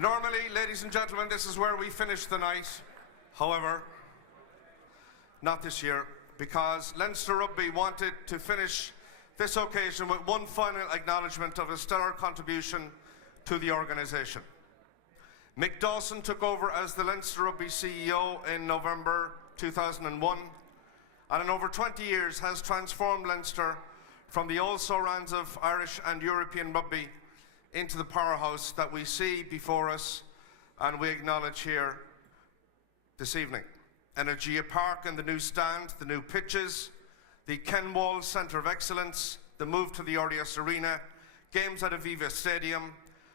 Normally, ladies and gentlemen, this is where we finish the night. However, not this year, because Leinster Rugby wanted to finish this occasion with one final acknowledgement of a stellar contribution to the organisation. Mick Dawson took over as the Leinster Rugby CEO in November 2001, and in over 20 years has transformed Leinster from the also-rans of Irish and European rugby into the powerhouse that we see before us and we acknowledge here this evening. Energia Park and the new stand, the new pitches, the Ken Walls Centre of Excellence, the move to the RDS Arena, games at Aviva Stadium,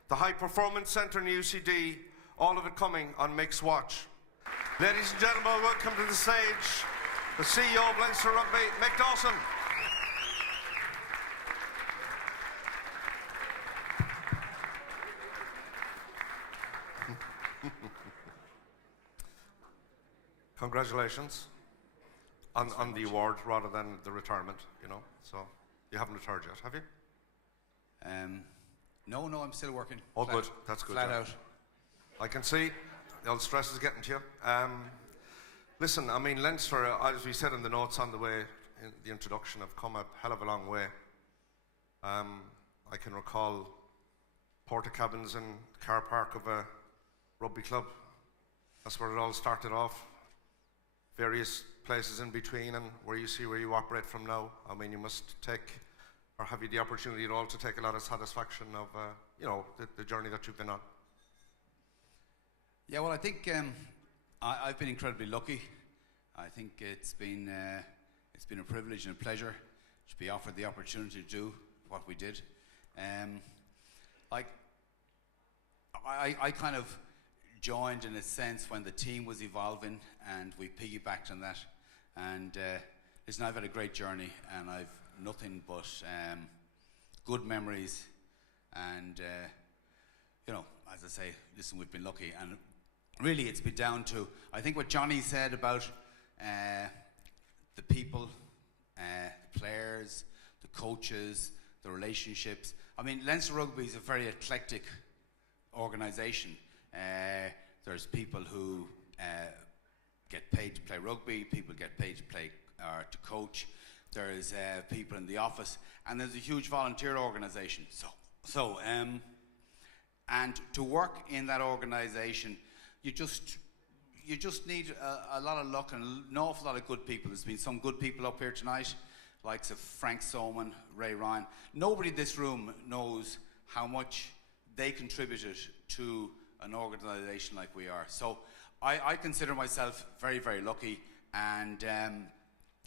the High Performance Centre in UCD, all of it coming on Mick's watch. Ladies and gentlemen, welcome to the stage the CEO of Leinster Rugby, Mick Dawson. Congratulations on the award rather than the retirement, you know. So you haven't retired yet, have you? No, I'm still working. Oh, good. That's good. Flat out. I can see the old stress is getting to you. Listen, I mean, Leinster, as we said in the notes on the way, in the introduction, have come a hell of a long way. I can recall porta cabins in the car park of a rugby club. That's where it all started off. Various places in between, and where you see where you operate from now. I mean, you must take, or have you the opportunity at all to take a lot of satisfaction of, you know, the journey that you've been on? Yeah, well, I think I've been incredibly lucky. I think it's been a privilege and a pleasure to be offered the opportunity to do what we did. Like, I kind of joined in a sense when the team was evolving, and we piggybacked on that. And listen, I've had a great journey, and I've nothing but good memories. And you know, as I say, listen, we've been lucky, and really it's been down to, I think, what Johnny said about the people, the players, the coaches, the relationships. I mean, Leinster Rugby is a very eclectic organisation. There's people who get paid to play rugby, people get paid to play or to coach. There's people in the office, and there's a huge volunteer organisation. So and to work in that organisation, you just need a lot of luck and an awful lot of good people. There's been some good people up here tonight, likes of Frank Soman, Ray Ryan. Nobody in this room knows how much they contributed to an organisation like we are. So I consider myself very, very lucky, and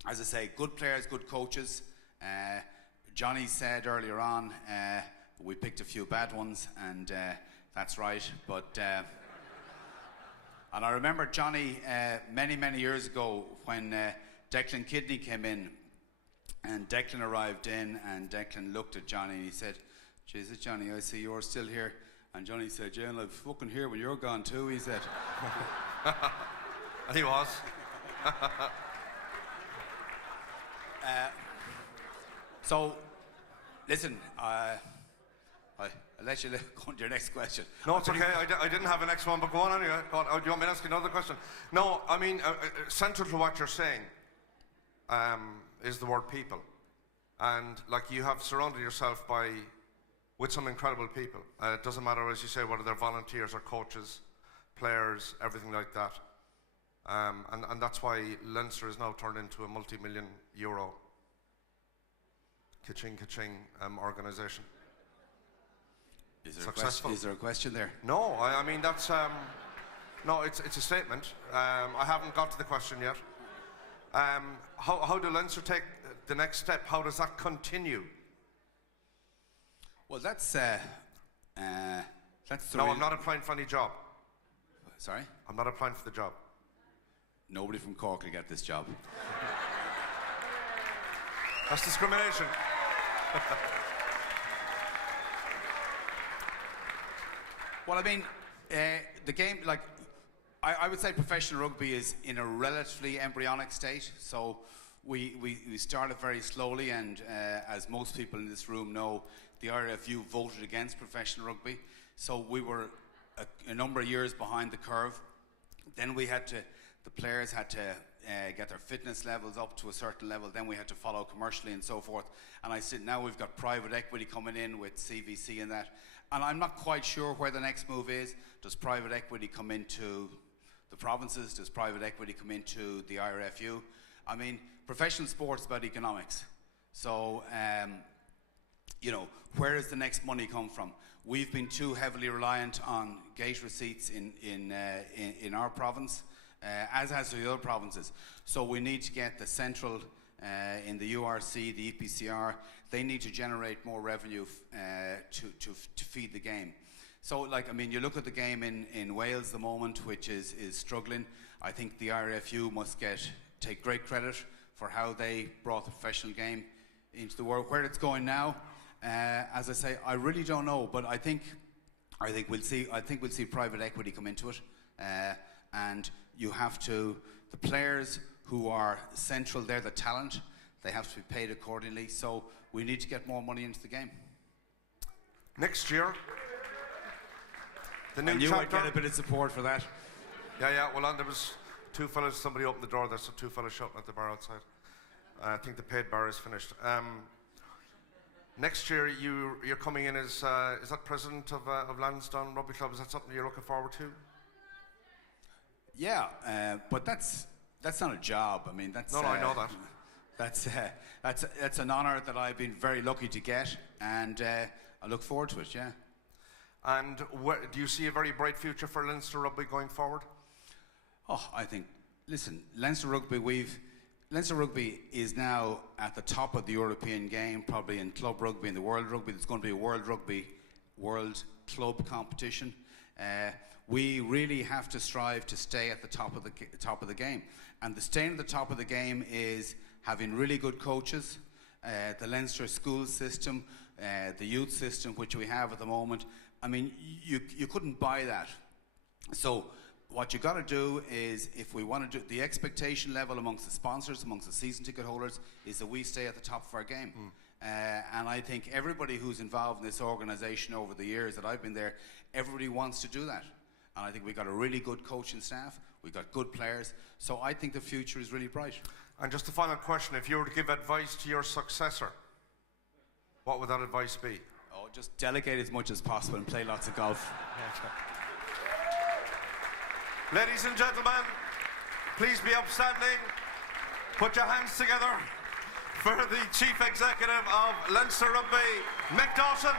as I say, good players, good coaches. Johnny said earlier on, we picked a few bad ones, and that's right, but and I remember Johnny many years ago when Declan Kidney came in, and Declan arrived in, and Declan looked at Johnny and he said, "Jesus, Johnny, I see you're still here." And Johnny said, "Yeah, I'm fucking here when you're gone too," he said. And he was. So, listen, I'll let you go on to your next question. No, it's okay. I didn't have a next one, but go on anyway. Do you want me to ask you another question? No, I mean, central to what you're saying is the word people. And, like, you have surrounded yourself with some incredible people. It doesn't matter, as you say, whether they're volunteers or coaches, players, everything like that. And that's why Leinster is now turned into a multi-million euro ka-ching organisation. Is there a question there? No, I mean, that's... no, it's a statement. I haven't got to the question yet. How do Leinster take the next step? How does that continue? Well, that's the No, I'm not applying for any job. Sorry? I'm not applying for the job. Nobody from Cork will get this job. That's discrimination. Well, I mean, the game, like, I would say professional rugby is in a relatively embryonic state. So we started very slowly, and as most people in this room know, the RFU voted against professional rugby. So we were a number of years behind the curve. Then the players had to get their fitness levels up to a certain level. Then we had to follow commercially and so forth. And now we've got private equity coming in with CVC and that. And I'm not quite sure where the next move is. Does private equity come into the provinces? Does private equity come into the IRFU? I mean, professional sports is about economics. So, where does the next money come from? We've been too heavily reliant on gate receipts in our province, as has the other provinces. So we need to get the central, in the URC, the EPCR, they need to generate more revenue to feed the game. So, you look at the game in Wales at the moment, which is struggling. I think the IRFU must take great credit for how they brought the professional game into the world. Where it's going now, as I say, I really don't know. But I think we'll see private equity come into it, and the players who are central, they're the talent. They have to be paid accordingly. So we need to get more money into the game. Next year, the new and you chapter. might get a bit of support for that. Yeah. Well, there was two fellas. Somebody opened the door. There's two fellas shouting at the bar outside. I think the paid bar is finished. Next year, you're coming in as is that president of Lansdowne Rugby Club? Is that something you're looking forward to? Yeah, but that's not a job. I mean, that's no, I know that. That's an honour that I've been very lucky to get, and I look forward to it. Yeah. And do you see a very bright future for Leinster Rugby going forward? Oh, I think. Listen, Leinster Rugby is now at the top of the European game, probably in club rugby and the world rugby. There's going to be a world club competition. We really have to strive to stay at the top of the game, and the staying at the top of the game is having really good coaches, the Leinster school system, the youth system, which we have at the moment. I mean, you couldn't buy that. So what you got to do is, if we want to do the expectation level amongst the sponsors, amongst the season ticket holders, is that we stay at the top of our game. And I think everybody who's involved in this organisation over the years that I've been there, everybody wants to do that. And I think we've got a really good coaching staff, we've got good players, so I think the future is really bright. And just a final question, if you were to give advice to your successor, what would that advice be? Oh, just delegate as much as possible and play lots of golf. Ladies and gentlemen, please be upstanding. Put your hands together for the Chief Executive of Leinster Rugby, Mick Dawson.